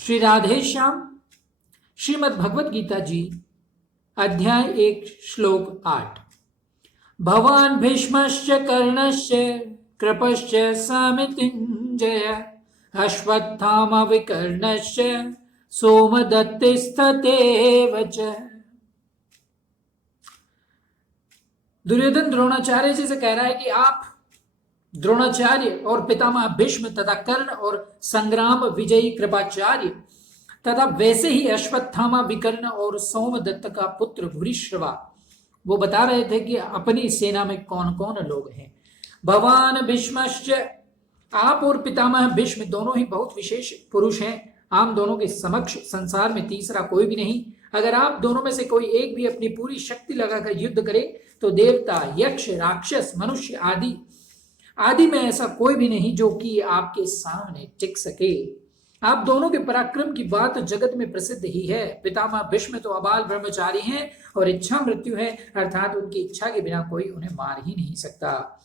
श्री राधे श्याम। श्रीमद् भगवत गीता जी, अध्याय 1, श्लोक 8। भवान भीष्मश्च कर्णश्च कृपश्च समितिञ्जय अश्वत्थामा विकर्णश्च सोमदत्तिस्तथैव च। दुर्योधन द्रोणाचार्य जी से कह रहा है कि आप द्रोणाचार्य और पितामह भीष्म तथा कर्ण और संग्राम विजयी कृपाचार्य तथा वैसे ही अश्वत्थामा विकर्ण और सोमदत्त का पुत्र भूरिश्रवा वो बता रहे थे कि अपनी सेना में कौन कौन लोग हैं। भवान भीष्मश्च, आप और पितामह भीष्म दोनों ही बहुत विशेष पुरुष हैं। आम दोनों के समक्ष संसार में तीसरा कोई भी नहीं। अगर आप दोनों में से कोई एक भी अपनी पूरी शक्ति लगाकर युद्ध करे तो देवता, यक्ष, राक्षस, मनुष्य आदि में ऐसा कोई भी नहीं जो कि आपके सामने टिक सके। आप दोनों के पराक्रम की बात जगत में प्रसिद्ध ही है। पितामह भीष्म तो अबाल ब्रह्मचारी हैं और इच्छा मृत्यु है, अर्थात उनकी इच्छा के बिना कोई उन्हें मार ही नहीं सकता।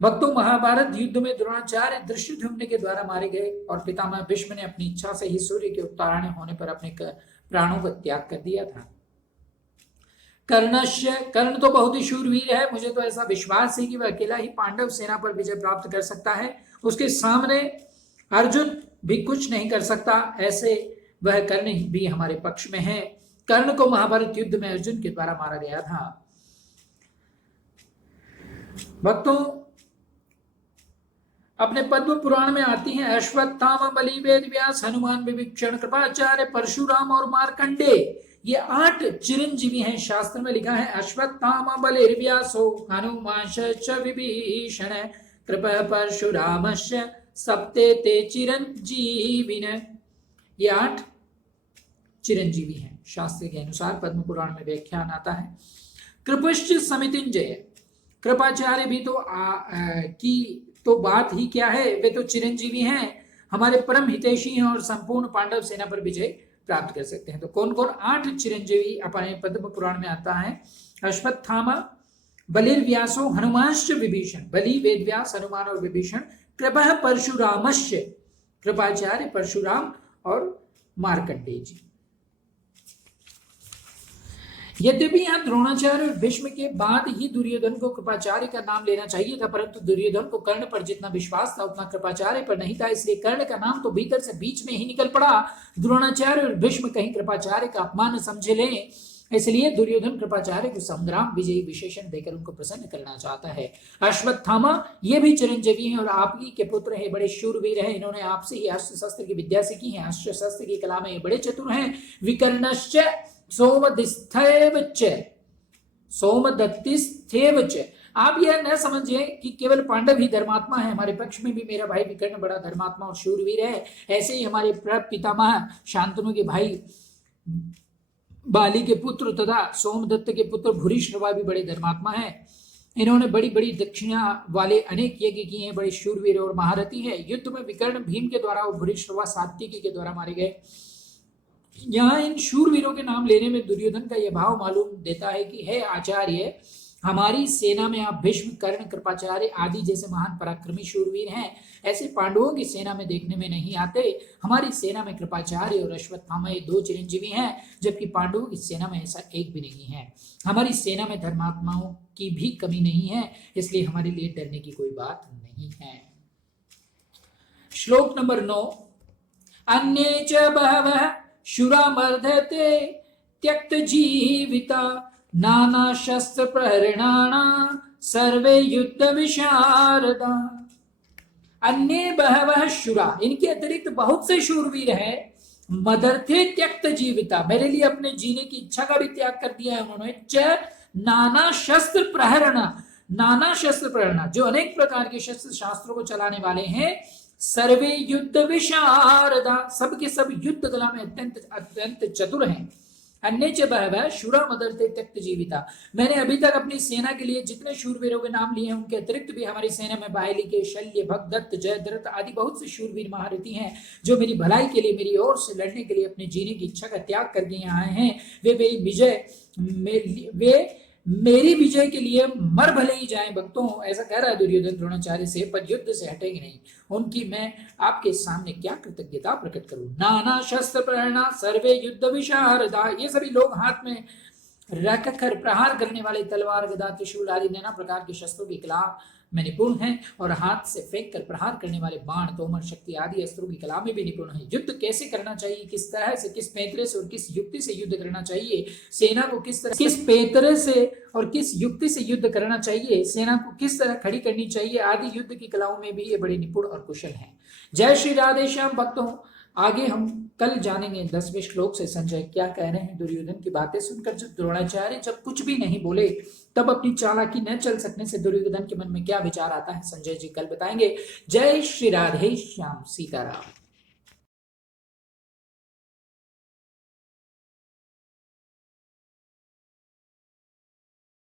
भक्तों, महाभारत युद्ध में द्रोणाचार्य धृष्टद्युम्न के द्वारा मारे गए और पितामह भीष्म ने अपनी इच्छा से ही सूर्य के उत्तारण होने पर अपने प्राणों का त्याग कर दिया था। कर्ण तो बहुत ही शूरवीर है। मुझे तो ऐसा विश्वास है कि वह अकेला ही पांडव सेना पर विजय प्राप्त कर सकता है। उसके सामने अर्जुन भी कुछ नहीं कर सकता। ऐसे वह कर्ण भी हमारे पक्ष में है। कर्ण को महाभारत युद्ध में अर्जुन के द्वारा मारा गया था। भक्तों, अपने पद्म पुराण में आती हैं अश्वत्थामा, बलि, वेद व्यास, हनुमान, विभीषण, कृपाचार्य, परशुराम और मार्कंडे। ये 8 चिरंजीवी हैं। शास्त्र में लिखा है अश्वत्थामा बलिर्व्यासो हनुमांश्च विभीषण कृपा परशुरामश्च सप्ते ते चिरंजीविन। ये 8 चिरंजीवी हैं। शास्त्र के अनुसार पद्म पुराण में व्याख्यान आता है। कृपश्च समितिंजय, कृपाचार्य भी की तो बात ही क्या है, वे तो चिरंजीवी हैं, हमारे परम हितैषी हैं और संपूर्ण पांडव सेना पर विजय प्राप्त कर सकते हैं। तो कौन कौन 8 चिरंजीवी अपने पद्म पुराण में आता है? अश्वत्थामा, बलिर्व्यासो, हनुमांश्च विभीषण, बलि, वेदव्यास, हनुमान और विभीषण, कृपा परशुरामश्च, कृपाचार्य, परशुराम और मार्कंडेय जी। यद्यपि यहाँ द्रोणाचार्य और भीष्म के बाद ही दुर्योधन को कृपाचार्य का नाम लेना चाहिए था, परंतु दुर्योधन को कर्ण पर जितना विश्वास था उतना कृपाचार्य पर नहीं था, इसलिए कर्ण का नाम तो भीतर से बीच में ही निकल पड़ा। द्रोणाचार्य और भीष्म कहीं कृपाचार्य का अपमान समझे लें, इसलिए दुर्योधन कृपाचार्य को संग्राम विजयी विशेषण देकर उनको प्रसन्न करना चाहता है। अश्वत्थामा ये भी चिरंजीवी हैं और आप ही के पुत्र हैं, बड़े शूरवीर हैं। इन्होंने आपसे ही अस्त्र शस्त्र की विद्या सीखी है, अस्त्र शस्त्र की कला में बड़े चतुर हैं। विकर्णश्च सोमदत्तिस्थैव च। आप यह न समझें कि केवल पांडव ही धर्मात्मा है। हमारे पक्ष में भी मेरा भाई विकर्ण बड़ा धर्मात्मा और शूरवीर है। ऐसे ही हमारे पितामह शांतनु के भाई बाली के पुत्र तथा सोमदत्त के पुत्र भूरिश्रवा भी बड़े धर्मात्मा हैं। इन्होंने बड़ी बड़ी दक्षिणा वाले अनेक यज्ञ किए हैं, बड़े शूरवीर और महारथी है। युद्ध में विकर्ण भीम के द्वारा और भूरिश्रवा सात्विकी के द्वारा मारे गए। यहाँ इन शूरवीरों के नाम लेने में दुर्योधन का यह भाव मालूम देता है कि हे आचार्य, हमारी सेना में आप भीष्म, कर्ण, कृपाचार्य आदि जैसे महान पराक्रमी शूरवीर हैं। ऐसे पांडवों की सेना में देखने में नहीं आते। हमारी सेना में कृपाचार्य और अश्वत्थामा ये 2 चिरंजीवी हैं, जबकि पांडवों की सेना में ऐसा एक भी नहीं है। हमारी सेना में धर्मात्माओं की भी कमी नहीं है, इसलिए हमारे लिए डरने की कोई बात नहीं है। श्लोक नंबर 9। अन्ये च बहवः शूरा मर्दते त्यक्त जीविता नाना शस्त्र प्रहरणाना सर्वे युद्ध विशारदा। अन्य बहवः शूरा, इनके अतिरिक्त बहुत से शूरवीर हैं। मदर्थे त्यक्त जीविता, मेरे लिए अपने जीने की इच्छा का भी त्याग कर दिया है उन्होंने। च नाना शस्त्र प्रहरणा, नाना शस्त्र प्रहरणा, जो अनेक प्रकार के शस्त्र शास्त्रों को चलाने वाले हैं। सर्वे युद्ध विशारदा, सबके सब युद्ध कला में अत्यंत चतुर हैं। अन्य च बहवः शूरा मदर्थे त्यक्त जीविता, मैंने अभी तक अपनी सेना के लिए जितने शूरवीरों के नाम लिए हैं उनके अतिरिक्त भी हमारी सेना में बायलिके, शल्य, भगदत्त, जयद्रथ आदि बहुत से शूरवीर महारथी हैं, जो मेरी भलाई के लिए, मेरी ओर से लड़ने के लिए अपने जीने की इच्छा का त्याग करके आए हैं। वे मेरी विजय के लिए मर भले ही जाएं भक्तों, ऐसा कह रहा है दुर्योधन द्रोणाचार्य से, पर युद्ध से हटेंगे नहीं। उनकी मैं आपके सामने क्या कृतज्ञता प्रकट करूं। नाना शस्त्र प्रेरणा सर्वे युद्ध विशारदा, ये सभी लोग हाथ में रखकर प्रहार करने वाले तलवार गदा त्रिशूल आदि नाना प्रकार के शस्त्रों के खिलाफ में निपुण हैं, और हाथ से फेंक कर प्रहार करने वाले बाण तोमर शक्ति आदि अस्त्रों की कला में भी निपुण है। युद्ध कैसे करना चाहिए, किस तरह से, किस पैतरे से और किस युक्ति से युद्ध करना चाहिए, सेना को किस तरह, किस पैतरे से और किस युक्ति से युद्ध करना चाहिए, सेना को किस तरह खड़ी करनी चाहिए आदि युद्ध की कलाओं में भी ये बड़े निपुण और कुशल हैं। जय श्री राधे श्याम भक्तों। आगे हम कल जानेंगे 10वें श्लोक से संजय क्या कह रहे हैं। दुर्योधन की बातें सुनकर जब द्रोणाचार्य जब कुछ भी नहीं बोले, तब अपनी चालाकी न चल सकने से दुर्योधन के मन में क्या विचार आता है, संजय जी कल बताएंगे। जय श्री राधे श्याम सीताराम।